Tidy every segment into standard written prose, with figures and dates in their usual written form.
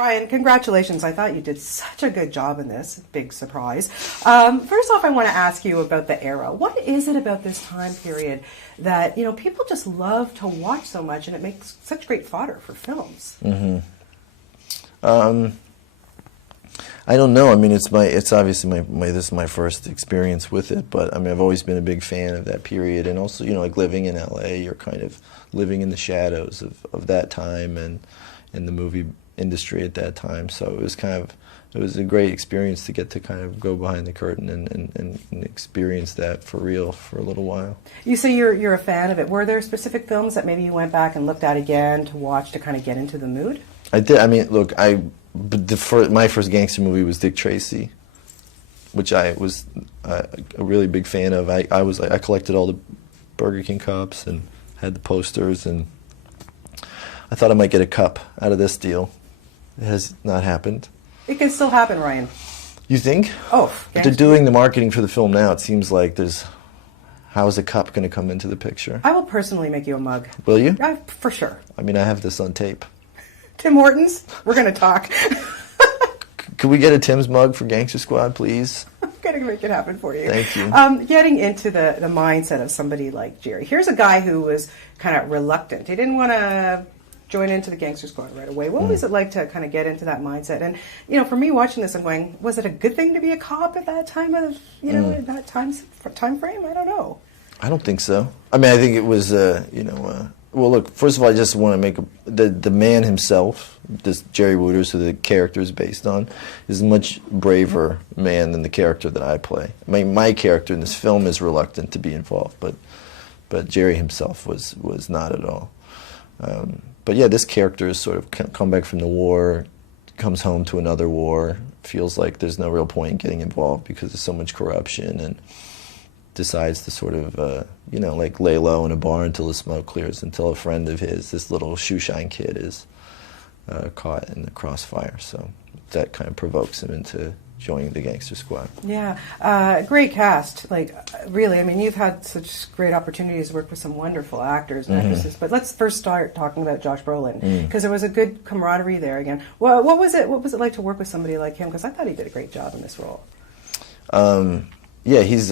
Brian, congratulations. I thought you did such a good job in this. Big surprise. First off, I want to ask you about the era. What is it about this time period that, people just love to watch so much and it makes such great fodder for films? Mm-hmm. I don't know. I mean, it's obviously this is my first experience with it, but I mean, I've always been a big fan of that period, and also, like living in LA, you're kind of living in the shadows of that time and in the movie industry at that time. So it was a great experience to get to kind of go behind the curtain and experience that for real for a little while. You say you're a fan of it. Were there specific films that maybe you went back and looked at again to watch to kind of get into the mood? I did. I mean, look, my first gangster movie was Dick Tracy, which I was a really big fan of. I collected all the Burger King cups and had the posters, and I thought I might get a cup out of this deal. It has not happened. It can still happen, Ryan. You think? Oh, but they're doing the marketing for the film now. It seems like how is a cup going to come into the picture? I will personally make you a mug. Will you? For sure. I mean, I have this on tape. Tim Hortons, we're going to talk. Could we get a Tim's mug for Gangster Squad, please? I'm going to make it happen for you. Thank you. Getting into the mindset of somebody like Jerry. Here's a guy who was kind of reluctant. He didn't want to join into the Gangster Squad right away. What was it like to kind of get into that mindset? And, for me watching this, I'm going, was it a good thing to be a cop at that time of, in that time frame? I don't know. I don't think so. I mean, I think it was, well, look, first of all, I just want to make the man himself, this Jerry Wooters, who the character is based on, is a much braver man than the character that I play. I mean, my character in this film is reluctant to be involved, but Jerry himself was not at all. But yeah, this character is sort of come back from the war, comes home to another war, feels like there's no real point in getting involved because there's so much corruption, and decides to sort of, like lay low in a bar until the smoke clears, until a friend of his, this little shoeshine kid, is caught in the crossfire. So that kind of provokes him into joining the Gangster Squad. Yeah, great cast. Like, really, I mean, you've had such great opportunities to work with some wonderful actors and actresses. But let's first start talking about Josh Brolin, because there was a good camaraderie there again. Well, what was it like to work with somebody like him? Because I thought he did a great job in this role. Yeah, he's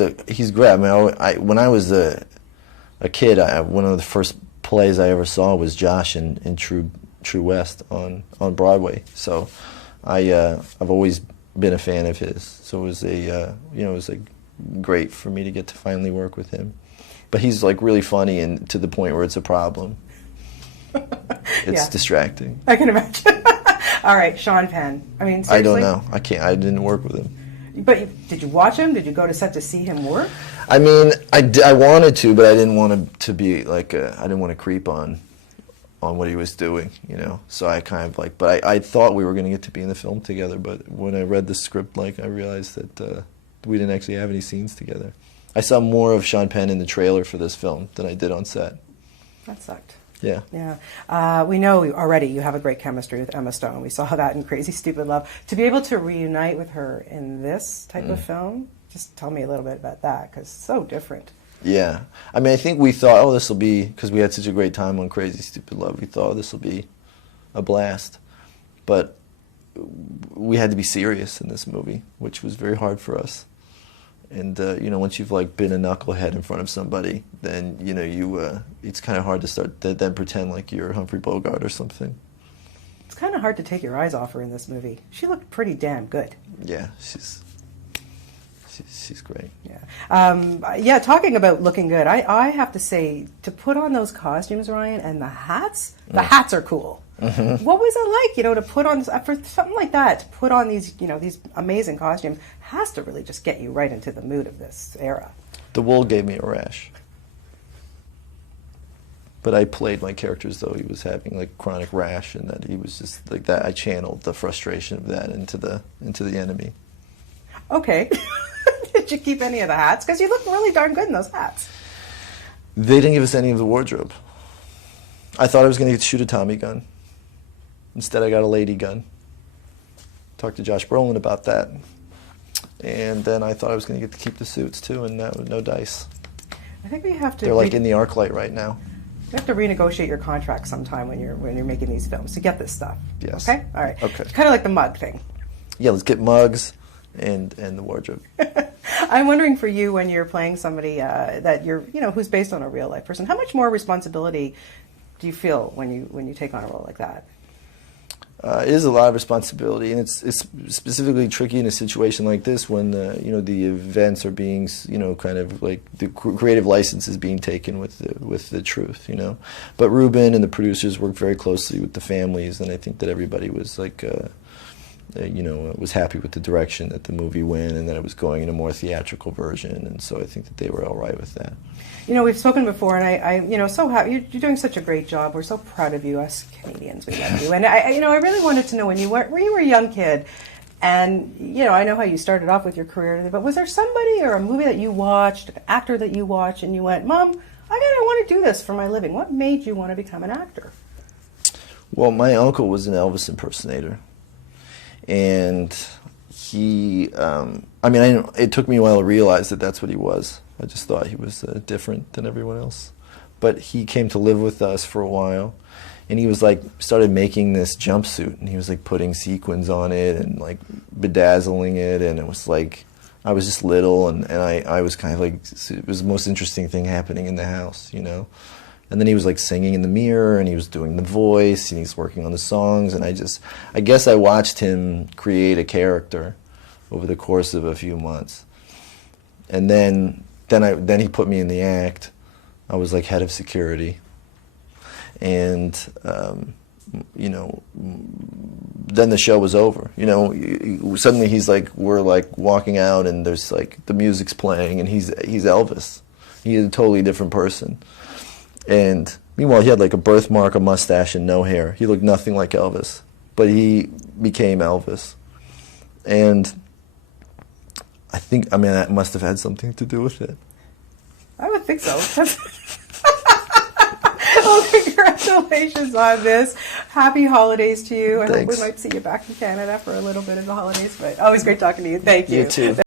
great. I mean, when I was a kid, one of the first plays I ever saw was Josh in True West on Broadway. So I've always been a fan of his. So it was great for me to get to finally work with him. But he's like really funny, and to the point where it's a problem. It's distracting. I can imagine. All right, Sean Penn. I mean, seriously? I don't know. I didn't work with him. But did you watch him? Did you go to set to see him work? I mean, I wanted to, but I didn't want him to be like I didn't want to creep on what he was doing, So I kind of but I thought we were going to get to be in the film together. But when I read the script, I realized that we didn't actually have any scenes together. I saw more of Sean Penn in the trailer for this film than I did on set. That sucked. Yeah. Yeah. We know already you have a great chemistry with Emma Stone. We saw that in Crazy Stupid Love. To be able to reunite with her in this type of film, just tell me a little bit about that, because it's so different. Yeah. I mean, I think we thought, this will be, because we had such a great time on Crazy Stupid Love, we thought this will be a blast. But we had to be serious in this movie, which was very hard for us. And, once you've, been a knucklehead in front of somebody, then, it's kind of hard to start to then pretend like you're Humphrey Bogart or something. It's kind of hard to take your eyes off her in this movie. She looked pretty damn good. Yeah, she's great. Yeah. Talking about looking good, I have to say, to put on those costumes, Ryan, and the hats are cool. Mm-hmm. What was it like, to put on, for something like that, to put on these, these amazing costumes, has to really just get you right into the mood of this era. The wool gave me a rash. But I played my character as though he was having chronic rash, and that he was just like that. I channeled the frustration of that into the enemy. Okay. Did you keep any of the hats? Because you look really darn good in those hats. They didn't give us any of the wardrobe. I thought I was going to shoot a Tommy gun. Instead, I got a lady gun. Talked to Josh Brolin about that. And then I thought I was going to get to keep the suits, too, and no dice. I think we have to... They're in the arc light right now. You have to renegotiate your contract sometime when you're making these films to get this stuff. Yes. Okay. All right. Okay. Kind of like the mug thing. Yeah, let's get mugs and the wardrobe. I'm wondering for you, when you're playing somebody that you're, who's based on a real life person, how much more responsibility do you feel when you take on a role like that? It is a lot of responsibility, and it's specifically tricky in a situation like this when the events are being kind of like the creative license is being taken with the truth, But Ruben and the producers worked very closely with the families, and I think that everybody was like. Was happy with the direction that the movie went, and that it was going in a more theatrical version, and so I think that they were all right with that. We've spoken before, and I so happy you're doing such a great job. We're so proud of you, us Canadians. We love you, and I really wanted to know when you were a young kid, and I know how you started off with your career, but was there somebody or a movie that you watched, an actor that you watched, and you went, "Mom, I want to do this for my living"? What made you want to become an actor? Well, my uncle was an Elvis impersonator. And he, it took me a while to realize that that's what he was. I just thought he was different than everyone else. But he came to live with us for a while, and he was started making this jumpsuit, and he was putting sequins on it and bedazzling it, and it was I was just little, and I was kind of it was the most interesting thing happening in the house, And then he was singing in the mirror, and he was doing the voice, and he's working on the songs, and I guess I watched him create a character over the course of a few months. And then he put me in the act. I was head of security. And then the show was over. Suddenly he's we're walking out, and there's the music's playing, and he's Elvis. He's a totally different person. And meanwhile, he had a birthmark, a mustache, and no hair. He looked nothing like Elvis, but he became Elvis. And I think, that must have had something to do with it. I would think so. Well, congratulations on this. Happy holidays to you. I hope we might see you back in Canada for a little bit of the holidays, but always great talking to you. Thank you. You too.